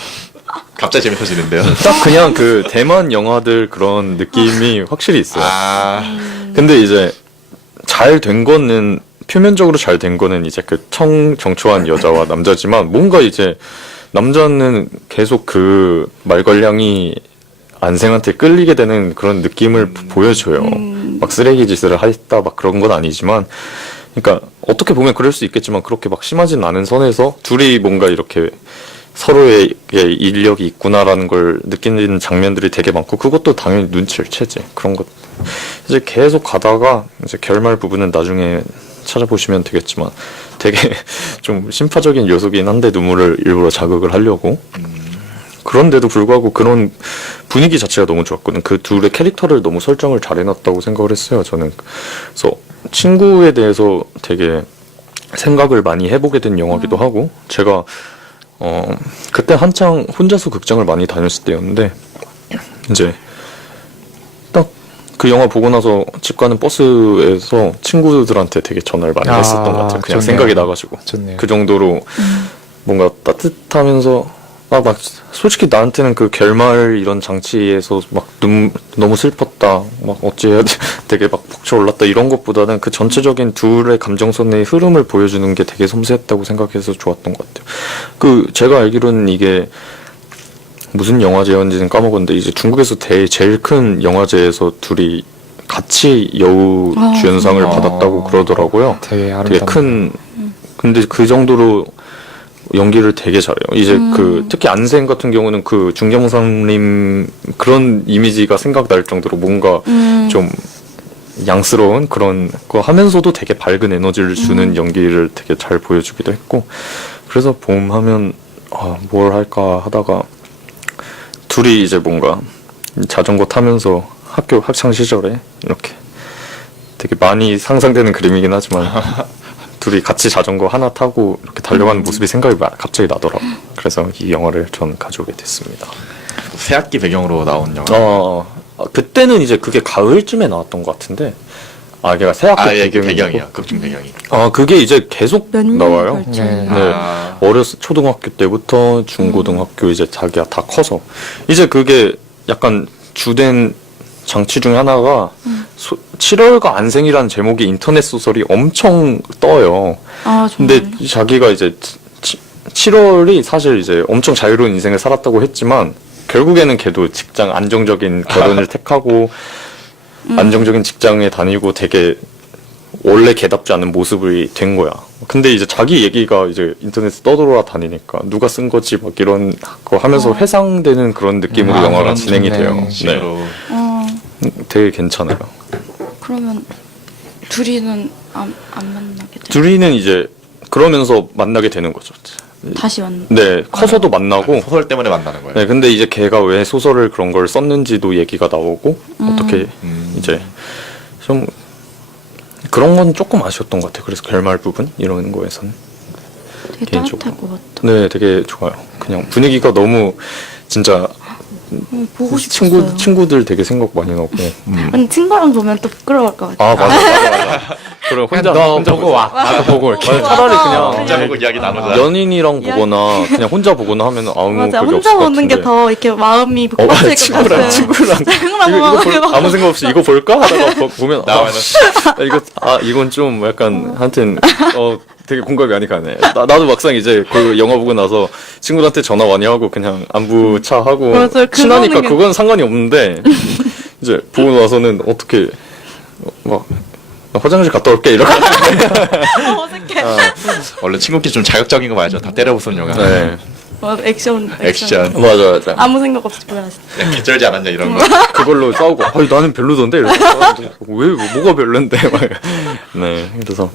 갑자기 재밌어지는데요. 딱 그냥 그 대만 영화들 그런 느낌이 확실히 있어요. 근데 이제 잘 된 거는 표면적으로 잘 된 거는 이제 그 정초한 여자와 남자지만 뭔가 이제 남자는 계속 그 말괄량이 안생한테 끌리게 되는 그런 느낌을 보여줘요. 막 쓰레기 짓을 했다 막 그런 건 아니지만 그러니까 어떻게 보면 그럴 수 있겠지만 그렇게 막 심하진 않은 선에서 둘이 뭔가 이렇게 서로의 인력이 있구나라는 걸 느끼는 장면들이 되게 많고 그것도 당연히 눈치를 채지. 그런 것 이제 계속 가다가 이제 결말 부분은 나중에 찾아보시면 되겠지만 되게 좀 심파적인 요소긴 한데 눈물을 일부러 자극을 하려고 그런데도 불구하고 그런 분위기 자체가 너무 좋았거든. 그 둘의 캐릭터를 너무 설정을 잘 해놨다고 생각을 했어요. 저는 그래서 친구에 대해서 되게 생각을 많이 해보게 된 영화기도 하고 제가 그때 한창 혼자서 극장을 많이 다녔을 때였는데 이제 딱 그 영화 보고 나서 집 가는 버스에서 친구들한테 되게 전화를 많이 했었던 것 같아요. 그냥 좋네요. 생각이 나가지고 좋네요. 그 정도로 뭔가 따뜻하면서 막 솔직히 나한테는 그 결말 이런 장치에서 막 너무 슬펐다 막 어찌해야 돼 되게 막 벅차올랐다 이런 것보다는 그 전체적인 둘의 감정선의 흐름을 보여주는 게 되게 섬세했다고 생각해서 좋았던 것 같아요. 그 제가 알기로는 이게 무슨 영화제였는지는 까먹었는데 이제 중국에서 제일 큰 영화제에서 둘이 같이 여우 주연상을 받았다고 그러더라고요. 되게 되게 아름답다. 큰 근데 그 정도로 연기를 되게 잘해요. 이제 그 특히 안생 같은 경우는 그 중경상님 그런 이미지가 생각날 정도로 뭔가 좀 양스러운 그런 거 하면서도 되게 밝은 에너지를 주는 연기를 되게 잘 보여주기도 했고 그래서 봄 하면 뭘 할까 하다가 둘이 이제 뭔가 자전거 타면서 학창 시절에 이렇게 되게 많이 상상되는 그림이긴 하지만 둘이 같이 자전거 하나 타고 이렇게 달려가는 모습이 생각이 갑자기 나더라고요. 그래서 이 영화를 전 가져오게 됐습니다. 새학기 배경으로 나온 영화. 그때는 이제 그게 가을쯤에 나왔던 것 같은데 걔가 새학기 예, 배경이고 배경이요. 극중 배경이. 그게 이제 계속 몇 년 나와요. 걸쳐. 네. 네. 초등학교 때부터 중고등학교 이제 자기가 다 커서 이제 그게 약간 주된 장치 중에 하나가 7월과 안생이라는 제목의 인터넷 소설이 엄청 떠요. 아, 정말. 근데 자기가 이제 7월이 사실 이제 엄청 자유로운 인생을 살았다고 했지만 결국에는 걔도 직장 안정적인 결혼을 택하고 안정적인 직장에 다니고 되게 원래 걔답지 않은 모습이 된 거야. 근데 이제 자기 얘기가 이제 인터넷에 떠돌아다니니까 누가 쓴 거지 막 이런 거 하면서 회상되는 그런 느낌으로 영화가 그런 진행이 좋네. 돼요. 네. 식으로. 되게 괜찮아요. 그러면 둘이는 안 만나게 돼요? 둘이는 이제 그러면서 만나게 되는 거죠. 다시 만나. 네, 커서도 만나고. 소설 때문에 만나는 거예요. 네, 근데 이제 걔가 왜 소설을 그런 걸 썼는지도 얘기가 나오고 어떻게 이제 좀 그런 건 조금 아쉬웠던 것 같아요. 그래서 결말 부분 이런 거에서는 되게 개인적으로. 따뜻할 것 같아. 네, 되게 좋아요. 그냥 분위기가 너무 진짜 보고 싶었어요. 친구들 되게 생각 많이 나고. 아니 친구랑 보면 또 부끄러울 것 같아. 아 맞아. 그럼 그냥 너 보고 와. 나도 보고 올게. 맞아, 차라리 그냥 혼자 보고 이야기 나누자. 연인이랑 보거나 그냥 혼자 보거나 하면 아무 맞아. 그게 혼자 없을 것 보는 같은데. 게 더 이렇게 마음이 맞아. 복잡할 것 친구랑 같아. 친구랑 친구랑 보면 아무 생각 없이 이거 볼까 하다가 보면 나오면은 이건 좀 약간 하여튼 되게 공감이 많이 가네. 나도 막상 이제 그 영화 보고 나서 친구들한테 전화 많이 하고 그냥 안부차 하고 맞아요. 친하니까 그거는 그건 상관이 없는데 이제 보고 나서는 어떻게 막 나 화장실 갔다 올게 이러고. 어색해. 원래 친구끼리 좀 자극적인 거 말죠. 다 때려 부수는 영화. 네. 액션. 액션. 맞아. 아무 생각 없이 보였어. 야, 개쩔지 않았냐 이런 거. 그걸로 싸우고 아니 나는 별로던데 이러고 왜 뭐가 별론데 막. 네 그래서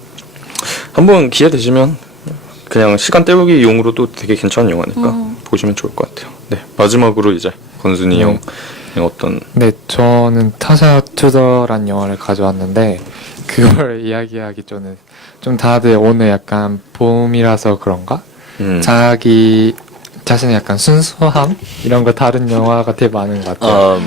한번 기회 되시면 그냥 시간 때우기 용으로도 되게 괜찮은 영화니까 보시면 좋을 것 같아요. 네 마지막으로 이제 건순이 형의 어떤 네, 저는 타샤 투더란 영화를 가져왔는데 그걸 이야기하기 전에 좀 다들 오늘 약간 봄이라서 그런가? 자기 자신의 약간 순수함 이런 거 다른 영화가 되게 많은 것 같아요. 맞아요.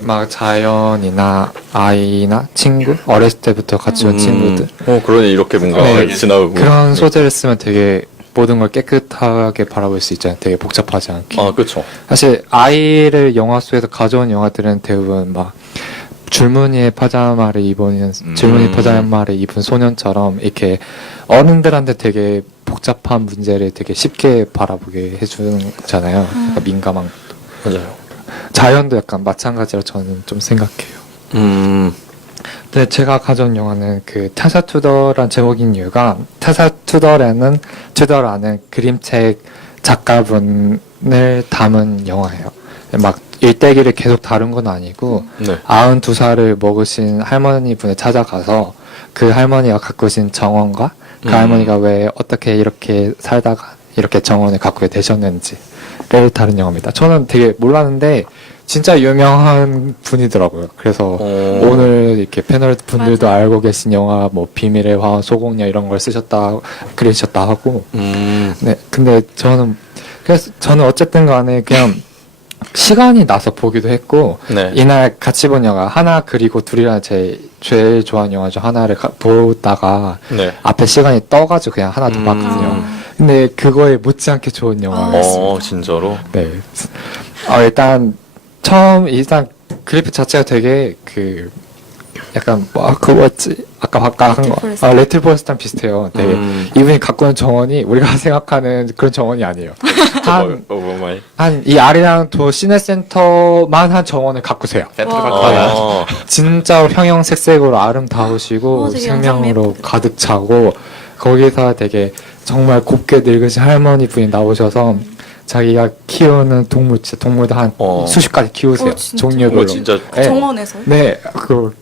막 자연이나 아이나 친구 어렸을 때부터 같이 온 친구들 그러네 이렇게 뭔가 네. 지나고 그런 소재를 쓰면 되게 모든 걸 깨끗하게 바라볼 수 있잖아요. 되게 복잡하지 않게. 그렇죠. 사실 아이를 영화 속에서 가져온 영화들은 대부분 막 줄무늬의 파자마를 입은 줄무늬 파자마를 입은 소년처럼 이렇게 어른들한테 되게 복잡한 문제를 되게 쉽게 바라보게 해주잖아요. 그러니까 민감한 맞아요. 자연도 약간 마찬가지로 저는 좀 생각해요. 근데 제가 가져온 영화는 그 타샤 투더란 제목인 이유가 타샤 투더라는 그림책 작가분을 담은 영화예요. 막 일대기를 계속 다룬 건 아니고 네. 92살을 먹으신 할머니 분을 찾아가서 그 할머니가 가꾸신 정원과 그 할머니가 왜 어떻게 이렇게 살다가 이렇게 정원을 가꾸게 되셨는지를 다룬 영화입니다. 저는 되게 몰랐는데 진짜 유명한 분이더라고요. 그래서 오늘 이렇게 패널 분들도 맞아요. 알고 계신 영화 뭐 비밀의 화원 소공녀 이런 걸 그리셨다 하고 네 근데 저는 어쨌든 간에 그냥 시간이 나서 보기도 했고 네. 이날 같이 본 영화 하나 그리고 둘이라는 제 제일 좋아하는 영화 중 하나를 보다가 네. 앞에 시간이 떠가지고 그냥 하나 더 봤거든요. 근데 그거에 못지않게 좋은 영화였어요. 진짜로. 네. 일단 그래픽 자체가 되게 그 약간 그거였지 아까 한 거 레틀 포레스트랑 비슷해요. 되게 이분이 갖고 있는 정원이 우리가 생각하는 그런 정원이 아니에요. 한 이 아리랑도 시내센터만 한 정원을 가꾸세요. 센트럴파크. 진짜 형형색색으로 아름다우시고 되게 생명으로 영상미 가득 차고 거기서 되게 정말 곱게 늙으신 할머니 분이 나오셔서 자기가 키우는 동물, 진짜 동물도 한 수십 가지 키우세요. 진짜? 종류별로. 진짜. 네. 정원에서. 네, 그걸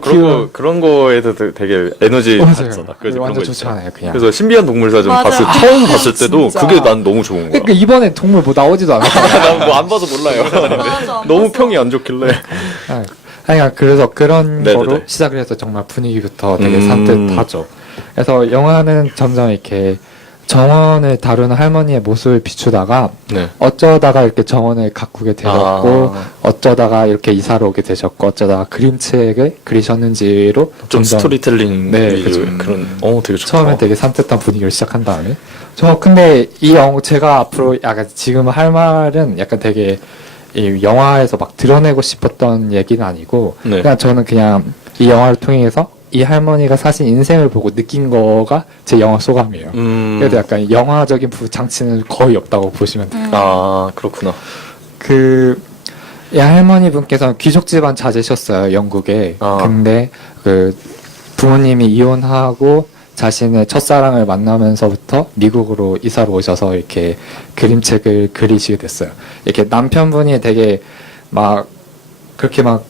키우는. 그런 거에도 되게 에너지 맞아요. 받잖아. 완전 좋지 않아요, 그냥. 그래서 신비한 동물사전 맞아. 처음 봤을 때도 진짜. 그게 난 너무 좋은 거야. 그러니까 이번에 동물 뭐 나오지도 않았잖아요. 난 뭐 안 봐서 몰라요. 맞아. 너무 평이 안 좋길래. 그러니까 그래서 그런 네네네. 거로 시작을 해서 정말 분위기부터 되게 음. 산뜻하죠. 그래서 영화는 점점 이렇게 정원을 다루는 할머니의 모습을 비추다가 네. 어쩌다가 이렇게 정원을 가꾸게 되셨고 아. 어쩌다가 이렇게 이사를 오게 되셨고 어쩌다가 그림책을 그리셨는지로 좀 점점 스토리텔링 네, 위주 그죠. 그런 되게 좋다. 처음에 되게 산뜻한 분위기를 시작한 다음에 저 근데 이 제가 앞으로 약간 지금 할 말은 약간 되게 이 영화에서 막 드러내고 싶었던 얘기는 아니고 네. 그냥 저는 그냥 이 영화를 통해서 이 할머니가 사신 인생을 보고 느낀 거가 제 영화 소감이에요. 그래도 약간 영화적인 장치는 거의 없다고 보시면 돼요. 아 그렇구나. 이 할머니 분께서는 귀족 집안 자제셨어요, 영국에. 아. 근데 그 부모님이 이혼하고 자신의 첫사랑을 만나면서부터 미국으로 이사를 오셔서 이렇게 그림책을 그리시게 됐어요. 이렇게 남편분이 되게 막 그렇게 막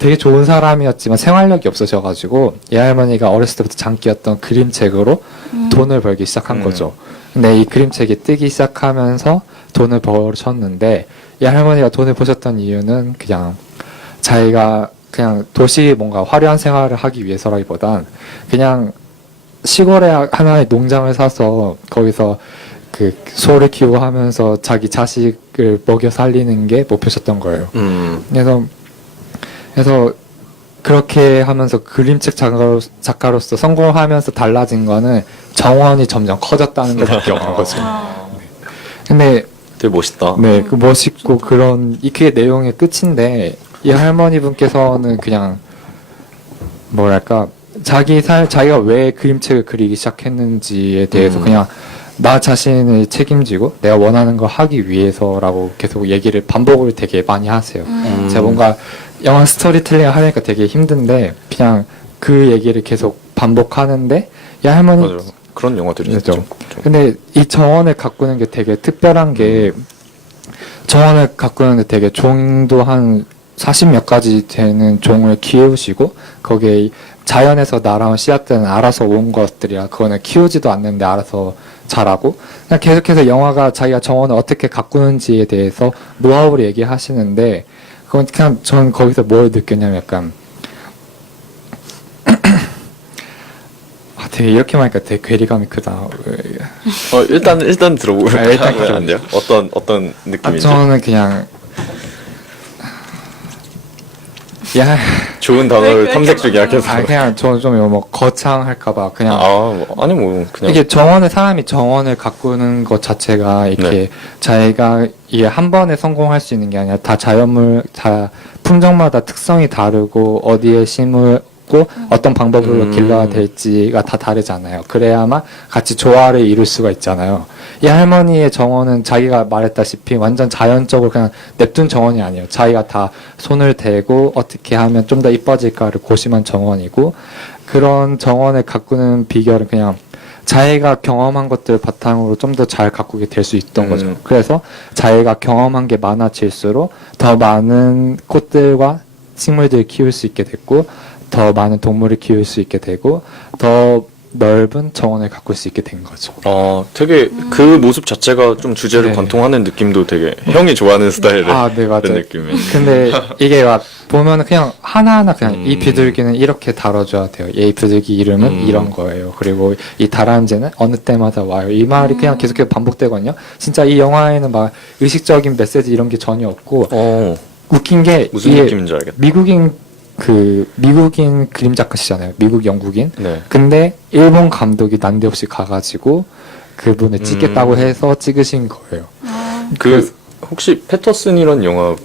되게 좋은 사람이었지만 생활력이 없으셔가지고 이 할머니가 어렸을 때부터 장기였던 그림책으로 돈을 벌기 시작한 거죠. 근데 이 그림책이 뜨기 시작하면서 돈을 버셨는데 이 할머니가 돈을 버셨던 이유는 그냥 자기가 그냥 도시 뭔가 화려한 생활을 하기 위해서라기보단 그냥 시골에 하나의 농장을 사서 거기서 그 소를 키우고 하면서 자기 자식을 먹여 살리는 게 목표셨던 거예요. 그래서 그렇게 하면서 그림책 작가로서 성공하면서 달라진 거는 정원이 점점 커졌다는 걸 느껴본 거죠. 근데 되게 멋있다. 네, 그 멋있고 그게 내용의 끝인데 이 할머니 분께서는 그냥 뭐랄까 자기가 왜 그림책을 그리기 시작했는지에 대해서 그냥 나 자신을 책임지고 내가 원하는 걸 하기 위해서라고 계속 얘기를 반복을 되게 많이 하세요. 제가 뭔가 영화 스토리텔링을 하니까 되게 힘든데 그냥 그 얘기를 계속 반복하는데 이 할머니 맞아요. 그런 영화들이 그죠. 좀 근데 이 정원을 가꾸는 게 되게 특별한 게 정원을 가꾸는데 되게 종도 한 40몇 가지 되는 종을 키우시고 거기에 자연에서 날아온 씨앗들은 알아서 온 것들이라 그거는 키우지도 않는데 알아서 자라고 그냥 계속해서 영화가 자기가 정원을 어떻게 가꾸는지에 대해서 노하우를 얘기하시는데 그건 그냥 전 거기서 뭘 느꼈냐면 약간 되게 이렇게 말하니까 되게 괴리감이 크다. 일단 들어보면 일단 하면 안 돼요? 어떤 느낌인지. 저는 그냥 야 좋은 단어를 탐색 중이야 계속. 그냥 저는 좀 뭐 거창할까봐 그냥 아니 뭐 그냥 이게 사람이 정원을 가꾸는 것 자체가 이렇게 네. 자기가 이게 한 번에 성공할 수 있는 게 아니라 다 다 품종마다 특성이 다르고 어디에 심고 어떤 방법으로 길러야 될지가 다 다르잖아요. 그래야만 같이 조화를 이룰 수가 있잖아요. 이 할머니의 정원은 자기가 말했다시피 완전 자연적으로 그냥 냅둔 정원이 아니에요. 자기가 다 손을 대고 어떻게 하면 좀 더 이뻐질까를 고심한 정원이고 그런 정원을 가꾸는 비결은 그냥 자기가 경험한 것들 바탕으로 좀 더 잘 가꾸게 될 수 있던 거죠. 그래서 자기가 경험한 게 많아질수록 더 많은 꽃들과 식물들을 키울 수 있게 됐고 더 많은 동물을 키울 수 있게 되고 더 넓은 정원을 가꿀 수 있게 된 거죠. 되게 그 모습 자체가 좀 주제를 네. 관통하는 느낌도 되게 형이 좋아하는 스타일의 네, 맞아요. 그런 느낌이. 근데 이게 막 보면 그냥 하나하나 그냥 이 비둘기는 이렇게 다뤄줘야 돼요. 이 비둘기 이름은 이런 거예요. 그리고 이 다람쥐는 어느 때마다 와요. 이 말이 그냥 계속해서 반복되거든요. 진짜 이 영화에는 막 의식적인 메시지 이런 게 전혀 없고 웃긴 게 무슨 이게 느낌인지 알겠다. 미국인 그림 작가시잖아요. 미국 영국인. 네. 근데 일본 감독이 난데없이 가가지고 그분을 찍겠다고 해서 찍으신 거예요. 혹시 패터슨이란 영화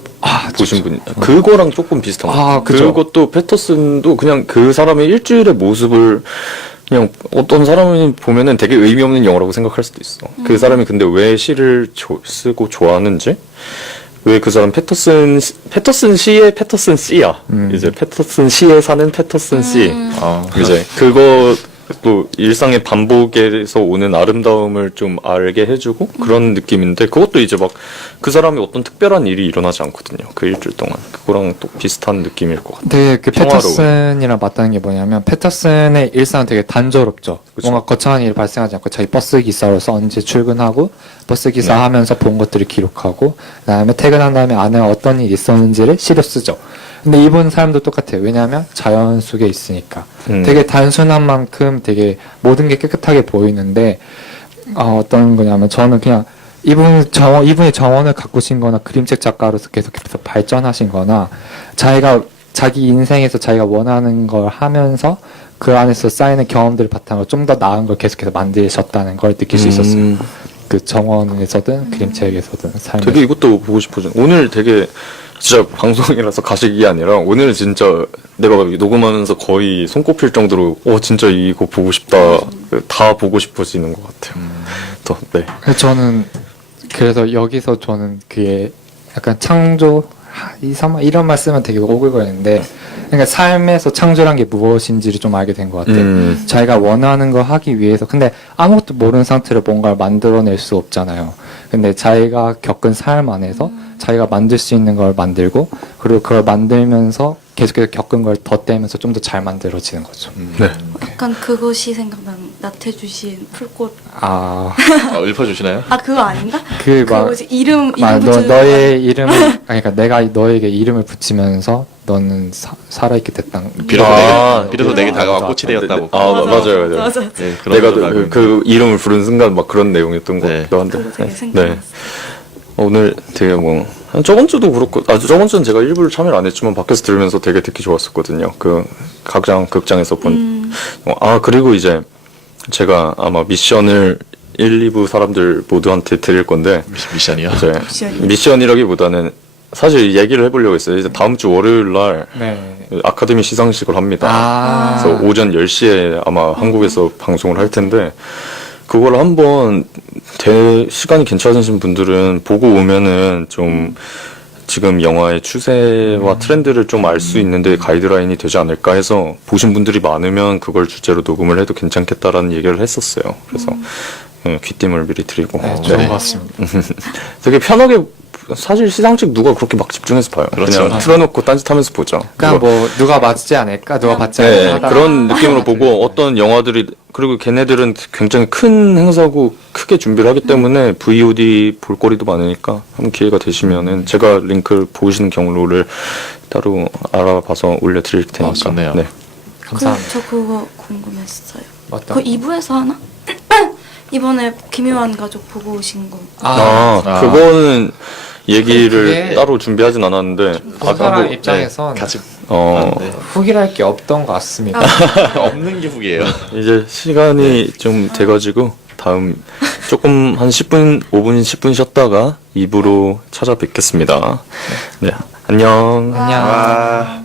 보신 분 그거랑 조금 비슷한 것 같아요. 그죠. 그것도 패터슨도 그냥 그 사람의 일주일의 모습을 그냥 어떤 사람이 보면은 되게 의미 없는 영화라고 생각할 수도 있어. 그 사람이 근데 왜 시를 쓰고 좋아하는지, 왜 그 사람 패터슨 시의 패터슨 씨야. 이제 패터슨 시에 사는 패터슨 씨. 이제 그것도 일상의 반복에서 오는 아름다움을 좀 알게 해주고 그런 느낌인데 그것도 이제 막 그 사람이 어떤 특별한 일이 일어나지 않거든요. 그 일주일 동안. 그거랑 또 비슷한 느낌일 것 같아요. 되게 그 평화로운. 패터슨이랑 맞다는 게 뭐냐면 패터슨의 일상은 되게 단조롭죠. 그쵸. 뭔가 거창한 일이 발생하지 않고 자기 버스 기사로서 언제 출근하고 버스 기사 하면서 본 것들을 기록하고 그다음에 퇴근한 다음에 안에 어떤 일이 있었는지를 시로 쓰죠. 근데 이분 사람도 똑같아요. 왜냐하면 자연 속에 있으니까. 되게 단순한 만큼 되게 모든 게 깨끗하게 보이는데 어떤 거냐면 저는 그냥 이분이 정원을 가꾸신 거나 그림책 작가로서 계속해서 발전하신 거나 자기 인생에서 자기가 원하는 걸 하면서 그 안에서 쌓이는 경험들을 바탕으로 좀 더 나은 걸 계속해서 만드셨다는 걸 느낄 수 있었어요. 그 정원에서든 그림책에서든 삶에서. 되게 이것도 보고 싶어져. 오늘 되게 진짜 방송이라서 가식이 아니라 오늘 진짜 내가 녹음하면서 거의 손꼽힐 정도로 진짜 이거 보고 싶다. 다 보고 싶어지는 것 같아요. 또 네. 그래서 저는 여기서 저는 그게 약간 창조 이런 말 쓰면 되게 오글거리는데 그러니까 삶에서 창조란 게 무엇인지를 좀 알게 된 것 같아요. 자기가 원하는 걸 하기 위해서 근데 아무것도 모르는 상태로 뭔가를 만들어낼 수 없잖아요. 근데 자기가 겪은 삶 안에서 자기가 만들 수 있는 걸 만들고 그리고 그걸 만들면서 계속해서 겪은 걸 덧대면서 좀 더 잘 만들어지는 거죠. 네. 약간 그것이 생각난 나태주 시인 풀꽃. 읊어주시나요? 아 그거 아닌가? 그 막 뭐지 이름 너의 이름을 그러니까 내가 너에게 이름을 붙이면서 너는 살아있게 됐다. 비로소 내게 다가와 맞아. 꽃이 되었다고. 맞아요. 맞아. 네, 그런 내가 걸로 알고 있는데. 그 이름을 부른 순간 막 그런 내용이었던 것 네. 같기도 한데. 그거 되게 네. 생각났어. 오늘 되게 저번 주도 그렇고, 저번 주는 제가 일부러 참여를 안 했지만 밖에서 들으면서 되게 듣기 좋았었거든요. 그, 각장 극장에서 본. 그리고 이제 제가 아마 미션을 1, 2부 사람들 모두한테 드릴 건데, 미션이요? 이제 미션이요? 미션이라기보다는 사실 얘기를 해보려고 했어요. 이제 다음 주 월요일 날 네. 아카데미 시상식을 합니다. 그래서 오전 10시에 아마 한국에서 방송을 할 텐데, 그걸 한번 시간이 괜찮으신 분들은 보고 오면은 좀 지금 영화의 추세와 트렌드를 좀 알 수 있는데 가이드라인이 되지 않을까 해서 보신 분들이 많으면 그걸 주제로 녹음을 해도 괜찮겠다라는 얘기를 했었어요. 그래서 귀띔을 미리 드리고 좋은 것 같습니다. 되게 편하게 사실 시상식 누가 그렇게 막 집중해서 봐요. 그렇죠. 그냥 틀어놓고 딴짓하면서 보죠. 그냥 그거- 뭐 누가 맞지 않을까 누가 받지 네, 않을까 그런 느낌으로 보고 어떤 영화들이 그리고 걔네들은 굉장히 큰 행사고 크게 준비를 하기 때문에 VOD 볼거리도 많으니까 한번 기회가 되시면은 제가 링크를 보시는 경로를 따로 알아봐서 올려드릴 테니까. 좋네요. 네. 감사합니다. 저 그거 궁금했어요. 어떤? 그 2부에서 하나? 이번에 기묘한 가족 보고 오신 거. 그거는 얘기를 그게 따로 준비하진 않았는데 본 사람 뭐, 입장에선 같이 네. 후기랄 게 없던 것 같습니다. 없는 게 후기예요. 이제 시간이 좀 돼가지고 다음 조금 한 10분, 5분, 10분 쉬었다가 2부로 찾아뵙겠습니다. 네, 안녕. 안녕.